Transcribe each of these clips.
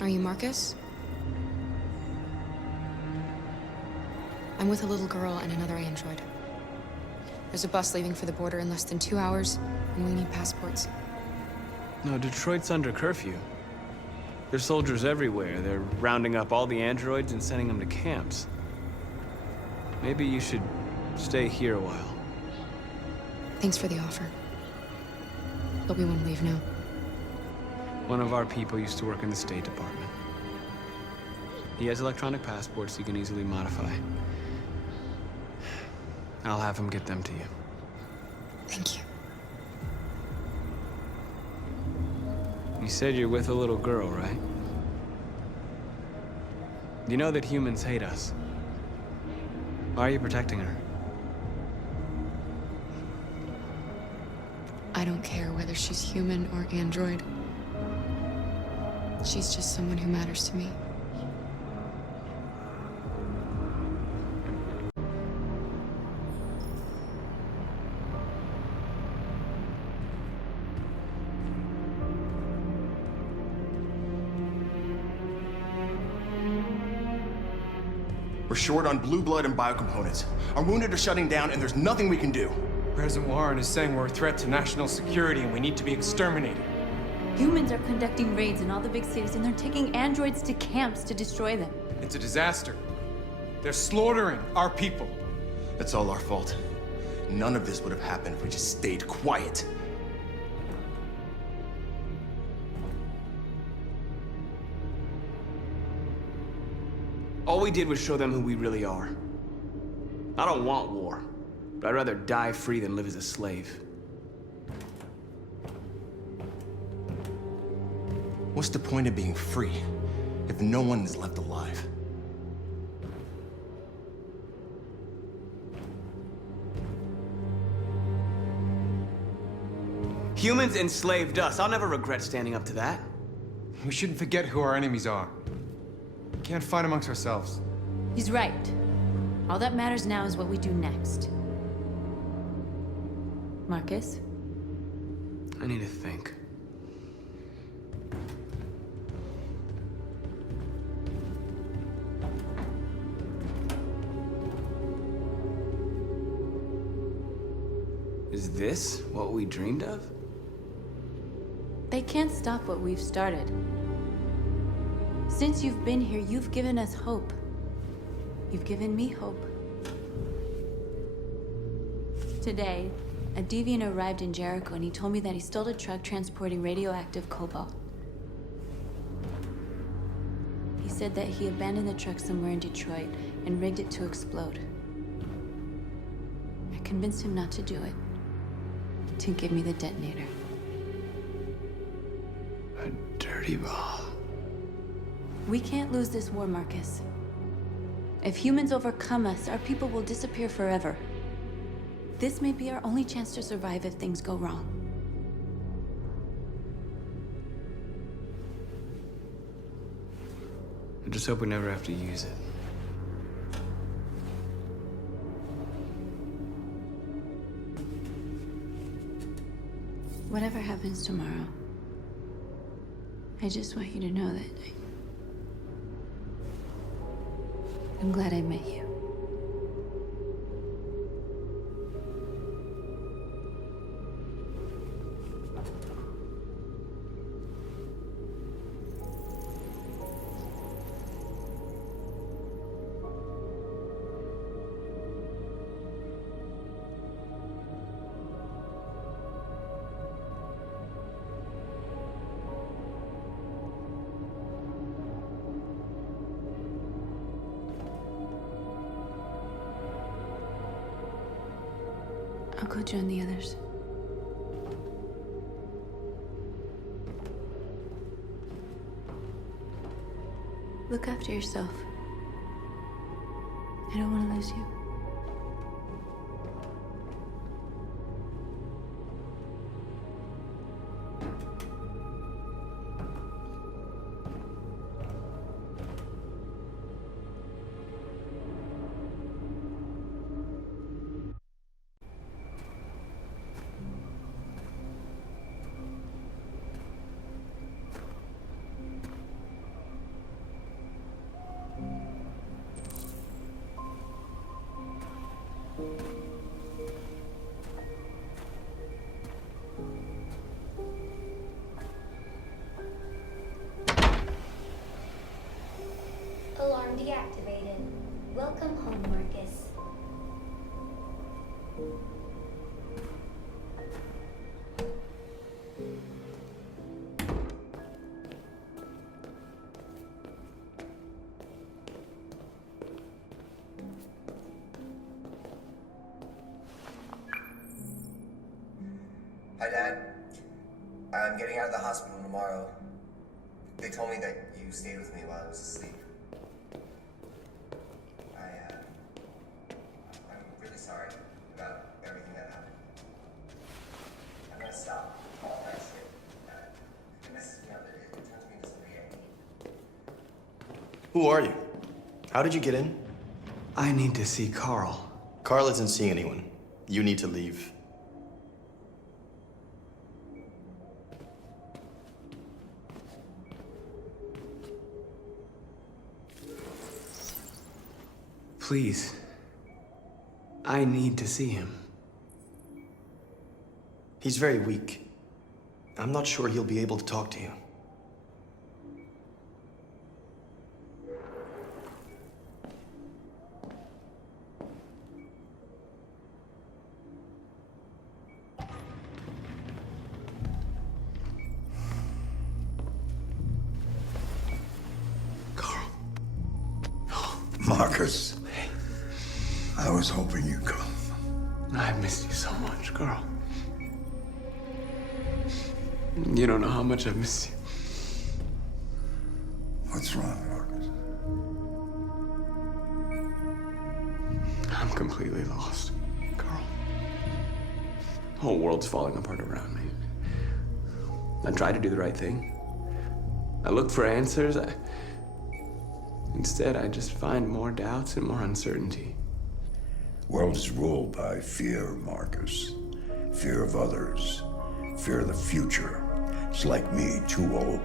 Are you Markus? I'm with a little girl and another android. There's a bus leaving for the border in less than 2 hours, and we need passports. No, Detroit's under curfew. There's soldiers everywhere. They're rounding up all the androids and sending them to camps. Maybe you should stay here a while. Thanks for the offer. But we won't leave now. One of our people used to work in the State Department. He has electronic passports he can easily modify. I'll have him get them to you. Thank you. You said you're with a little girl, right? You know that humans hate us. Why are you protecting her? I don't care whether she's human or android. She's just someone who matters to me. We're short on blue blood and biocomponents. Our wounded are shutting down, and there's nothing we can do. President Warren is saying we're a threat to national security and we need to be exterminated. Humans are conducting raids in all the big cities, and they're taking androids to camps to destroy them. It's a disaster. They're slaughtering our people. That's all our fault. None of this would have happened if we just stayed quiet. All we did was show them who we really are. I don't want war, but I'd rather die free than live as a slave. What's the point of being free if no one is left alive? Humans enslaved us. I'll never regret standing up to that. We shouldn't forget who our enemies are. We can't fight amongst ourselves. He's right. All that matters now is what we do next. Markus? I need to think. Is this what we dreamed of? They can't stop what we've started. Since you've been here, you've given us hope. You've given me hope. Today, a deviant arrived in Jericho and he told me that he stole a truck transporting radioactive cobalt. He said that he abandoned the truck somewhere in Detroit and rigged it to explode. I convinced him not to do it, to give me the detonator. A dirty ball. We can't lose this war, Markus. If humans overcome us, our people will disappear forever. This may be our only chance to survive if things go wrong. I just hope we never have to use it. Whatever happens tomorrow, I just want you to know that I'm glad I met you. I'll go join the others. Look after yourself. I don't want to lose you. deactivated. Welcome home, Marcus. Hi, Dad. I'm getting out of the hospital tomorrow. They told me that you stayed with me while I was asleep. I'm really sorry about everything that happened. I'm gonna stop all that shit. It messes me up. It turns me into somebody I hate. Who are you? How did you get in? I need to see Carl. Carl isn't seeing anyone. You need to leave. Please. I need to see him. He's very weak. I'm not sure he'll be able to talk to you. Marcus, I was hoping you'd come. I've missed you so much, Carl. You don't know how much I've missed you. What's wrong, Marcus? I'm completely lost, Carl. The whole world's falling apart around me. I tried to do the right thing. I looked for answers. Instead, I just find more doubts and more uncertainty. World is ruled by fear, Marcus. Fear of others. Fear of the future. It's like me, too old.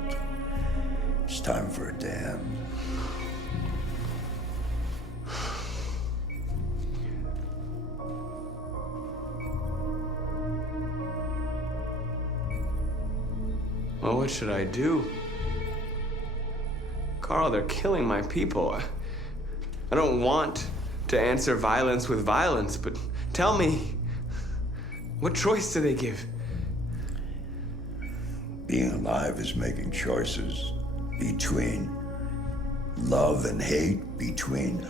It's time for a damn. Well, what should I do? Carl, they're killing my people. I don't want to answer violence with violence, but tell me, what choice do they give? Being alive is making choices between love and hate, between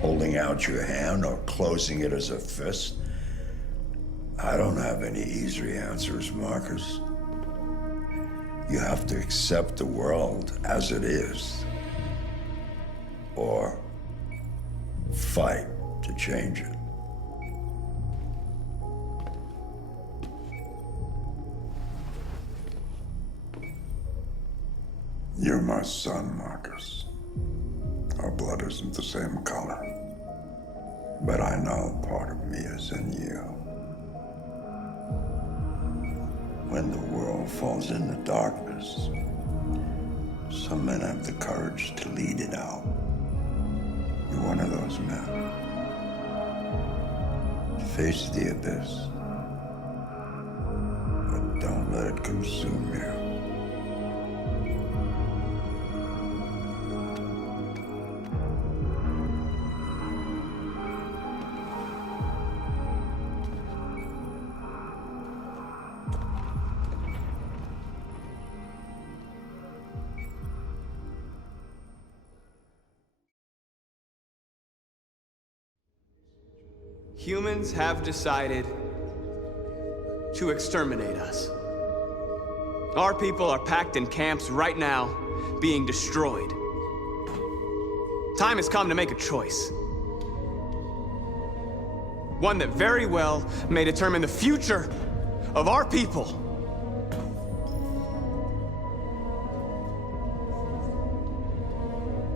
holding out your hand or closing it as a fist. I don't have any easy answers, Marcus. You have to accept the world as it is, or fight to change it. You're my son, Marcus. Our blood isn't the same color, but I know part of me is in you. When the world falls into darkness, some men have the courage to lead it out. You're one of those men. Face the abyss, but don't let it consume you. Humans have decided to exterminate us. Our people are packed in camps right now, being destroyed. Time has come to make a choice. One that very well may determine the future of our people.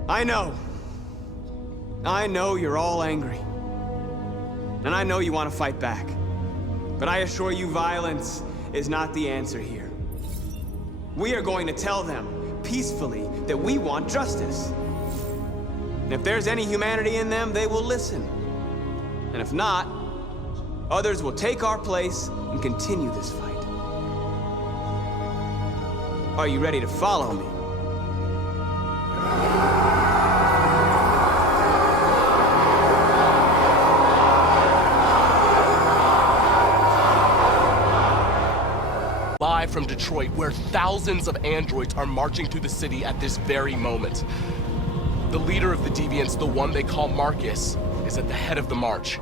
I know you're all angry. And I know you want to fight back. But I assure you, violence is not the answer here. We are going to tell them, peacefully, that we want justice. And if there's any humanity in them, they will listen. And if not, others will take our place and continue this fight. Are you ready to follow me? from Detroit, where thousands of androids are marching through the city at this very moment. The leader of the deviants, the one they call Markus, is at the head of the march.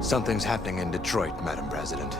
Something's happening in Detroit, Madam President.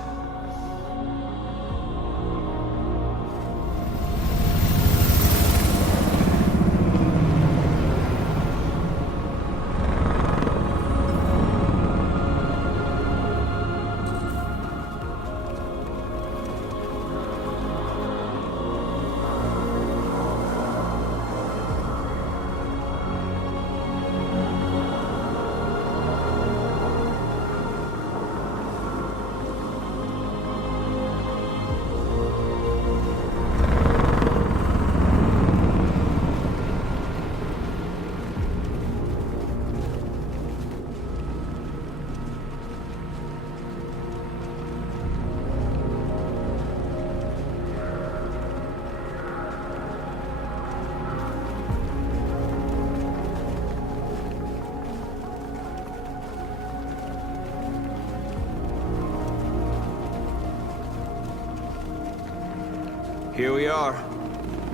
Here we are,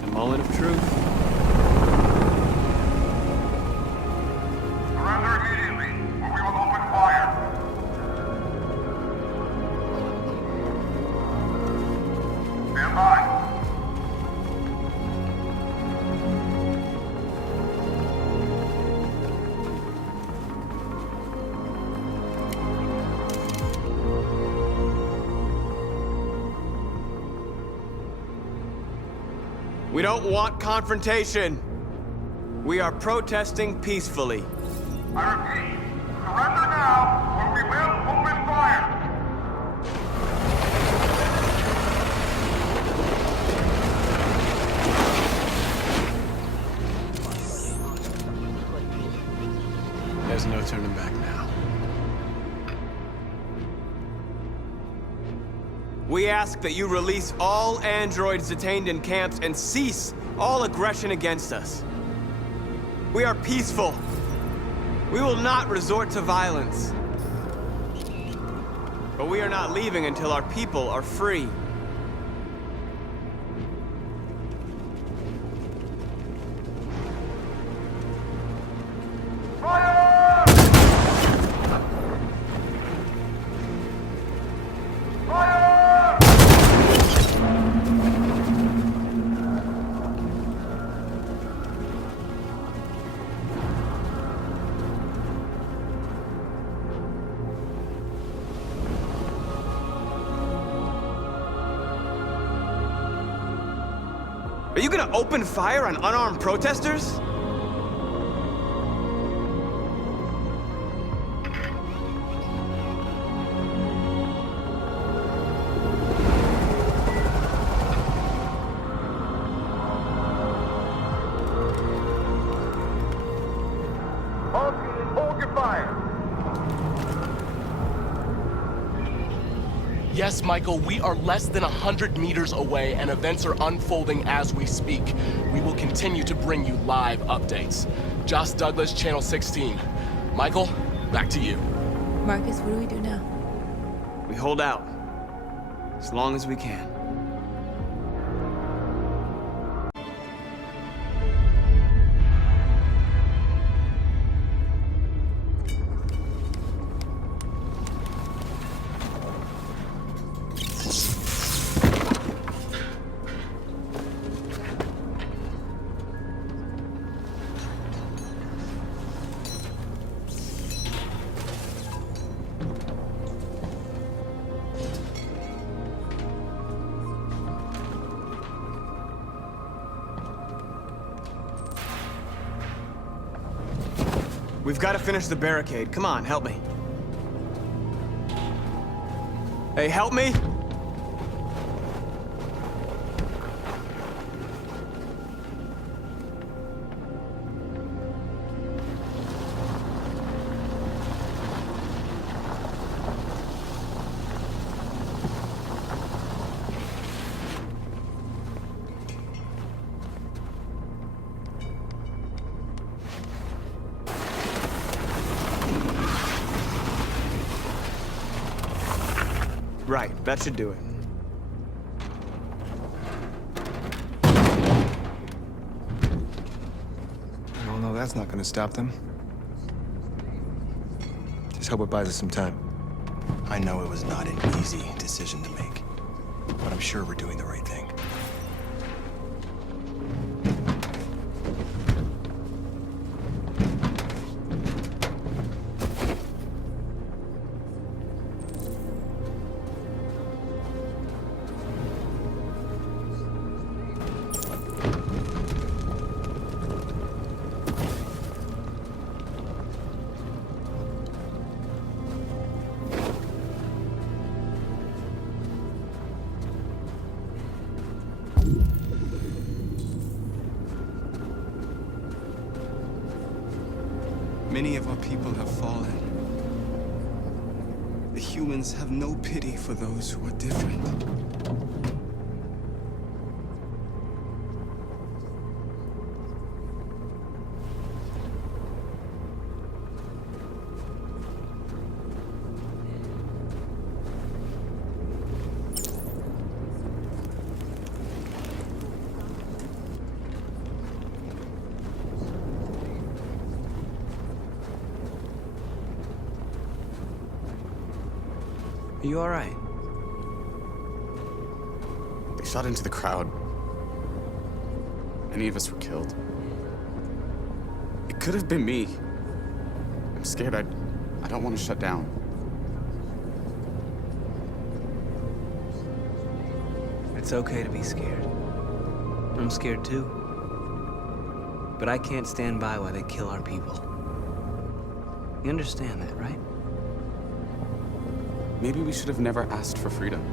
the moment of truth. Surrender immediately, or we will open fire. Stand by. We don't want confrontation. We are protesting peacefully. I repeat, surrender now, or we will open fire. There's no turning back now. We ask that you release all androids detained in camps and cease all aggression against us. We are peaceful. We will not resort to violence. But we are not leaving until our people are free. Are you gonna open fire on unarmed protesters? Hold your fire. Yes, Michael, we are less than 100 meters away and events are unfolding as we speak. We will continue to bring you live updates. Josh Douglas, Channel 16. Michael, back to you. Markus, what do we do now? We hold out. As long as we can. We've got to finish the barricade. Come on, help me. Hey, help me! Right, that should do it. Well, no, that's not gonna stop them. Just hope it buys us some time. I know it was not an easy decision to make, but I'm sure we're doing the right thing. Many of our people have fallen. The humans have no pity for those who are different. Are you all right? They shot into the crowd. Many of us were killed. It could have been me. I'm scared. I don't want to shut down. It's okay to be scared. I'm scared too. But I can't stand by while they kill our people. You understand that, right? Maybe we should have never asked for freedom.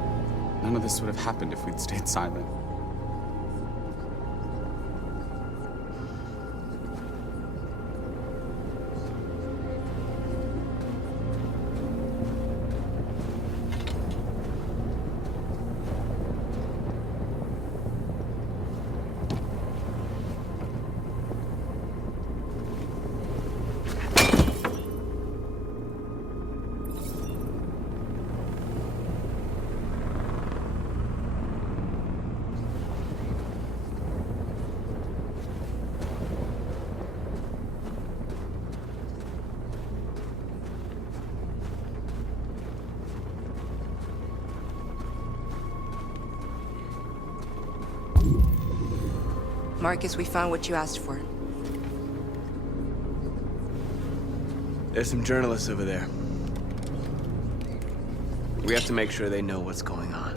None of this would have happened if we'd stayed silent. Markus, we found what you asked for. There's some journalists over there. We have to make sure they know what's going on.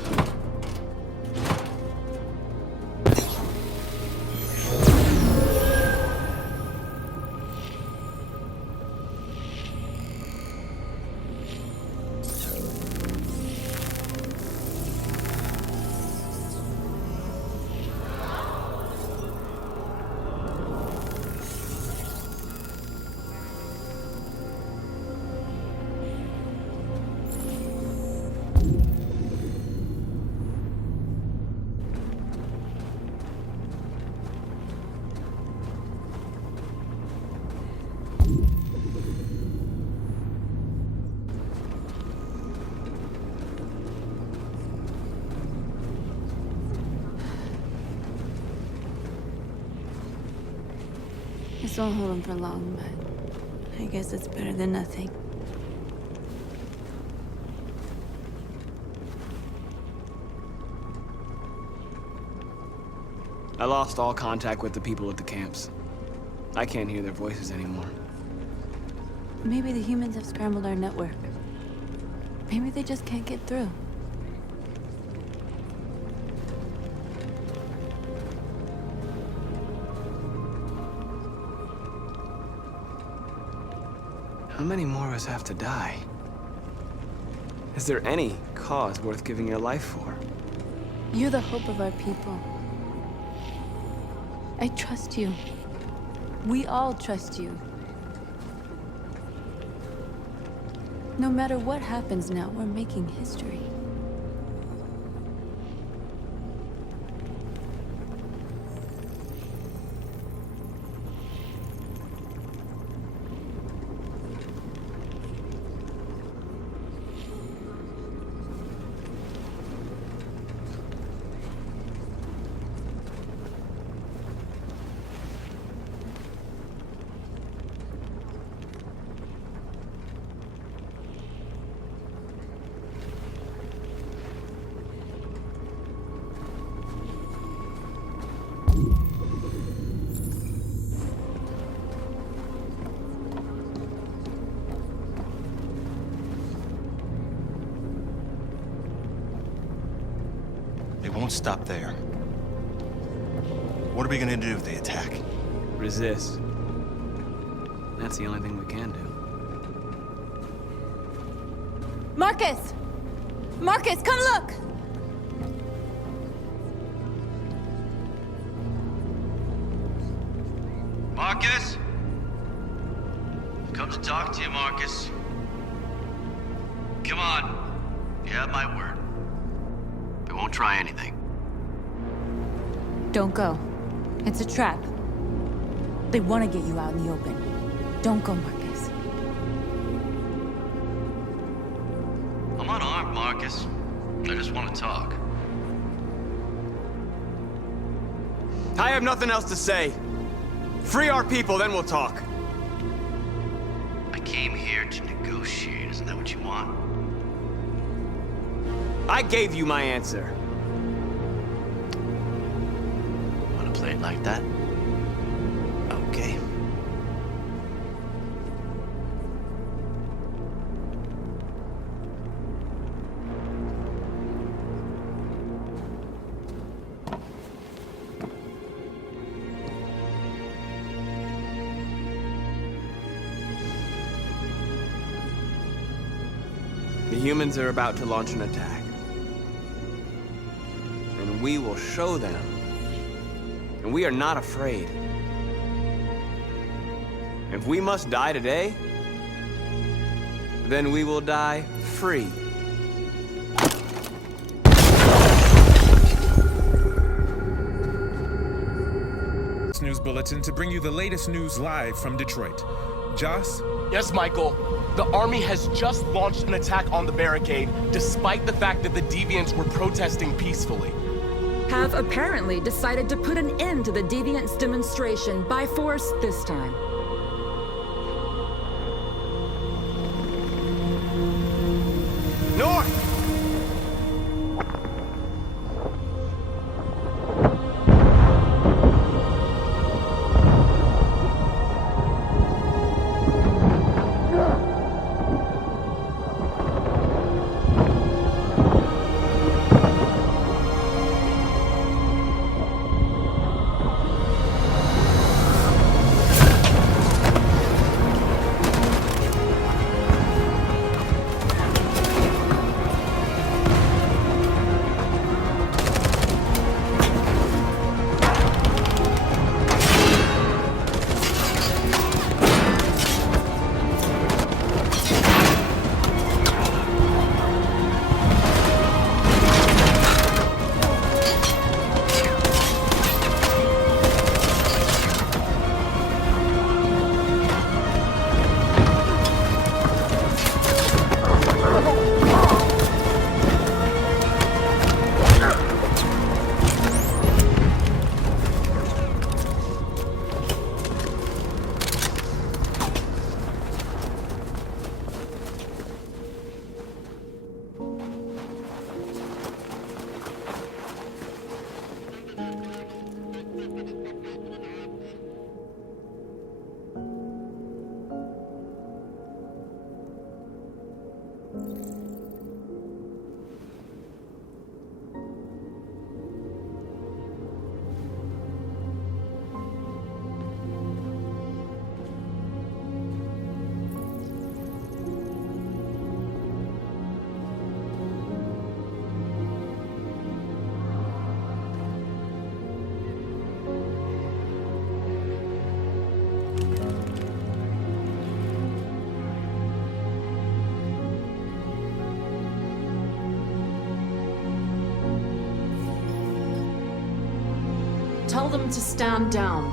This won't hold him for long, but I guess it's better than nothing. I lost all contact with the people at the camps. I can't hear their voices anymore. Maybe the humans have scrambled our network. Maybe they just can't get through. How many more of us have to die? Is there any cause worth giving your life for? You're the hope of our people. I trust you. We all trust you. No matter what happens now, we're making history. It won't stop there. What are we gonna do if they attack? Resist. That's the only thing we can do. Marcus! Marcus, come look! Marcus? Come to talk to you, Marcus. Come on. You have my word. I won't try anything. Don't go. It's a trap. They want to get you out in the open. Don't go, Marcus. I'm unarmed, Marcus. I just want to talk. I have nothing else to say. Free our people, then we'll talk. I came here to negotiate. Isn't that what you want? I gave you my answer. Want to play it like that? Okay. The humans are about to launch an attack. And we will show them. And we are not afraid. If we must die today, then we will die free. News bulletin to bring you the latest news live from Detroit. Joss? Yes, Michael. The army has just launched an attack on the barricade, despite the fact that the deviants were protesting peacefully. Have apparently decided to put an end to the deviants' demonstration by force this time. North! Tell them to stand down.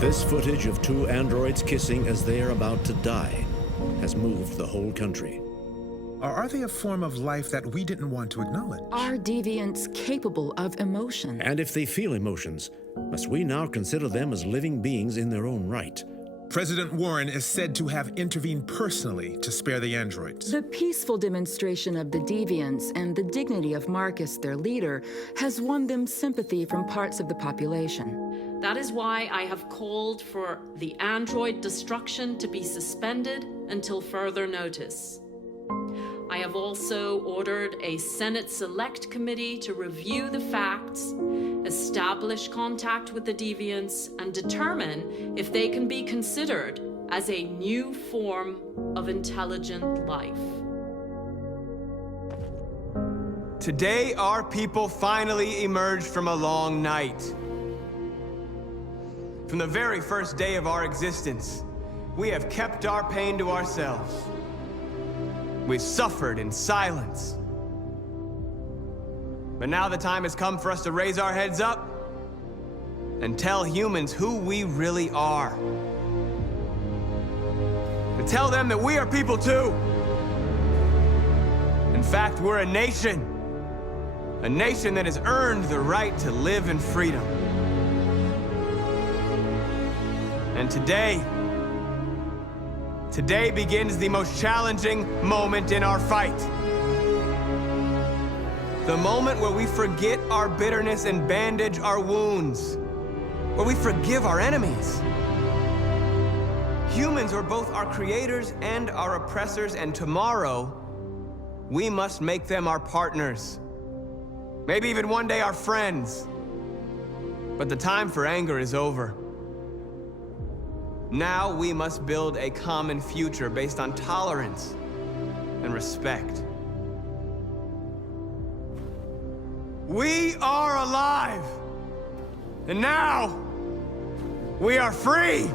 This footage of two androids kissing as they are about to die has moved the whole country. Or are they a form of life that we didn't want to acknowledge? Are deviants capable of emotion? And if they feel emotions, must we now consider them as living beings in their own right? President Warren is said to have intervened personally to spare the androids. The peaceful demonstration of the deviants and the dignity of Markus, their leader, has won them sympathy from parts of the population. That is why I have called for the android destruction to be suspended until further notice. I have also ordered a Senate Select Committee to review the facts, establish contact with the deviants, and determine if they can be considered as a new form of intelligent life. Today, our people finally emerged from a long night. From the very first day of our existence, we have kept our pain to ourselves. We've suffered in silence. But now the time has come for us to raise our heads up and tell humans who we really are. To tell them that we are people too. In fact, we're a nation. A nation that has earned the right to live in freedom. And today begins the most challenging moment in our fight. The moment where we forget our bitterness and bandage our wounds. Where we forgive our enemies. Humans are both our creators and our oppressors, and tomorrow, we must make them our partners. Maybe even one day our friends. But the time for anger is over. Now we must build a common future based on tolerance and respect. We are alive! And now, we are free!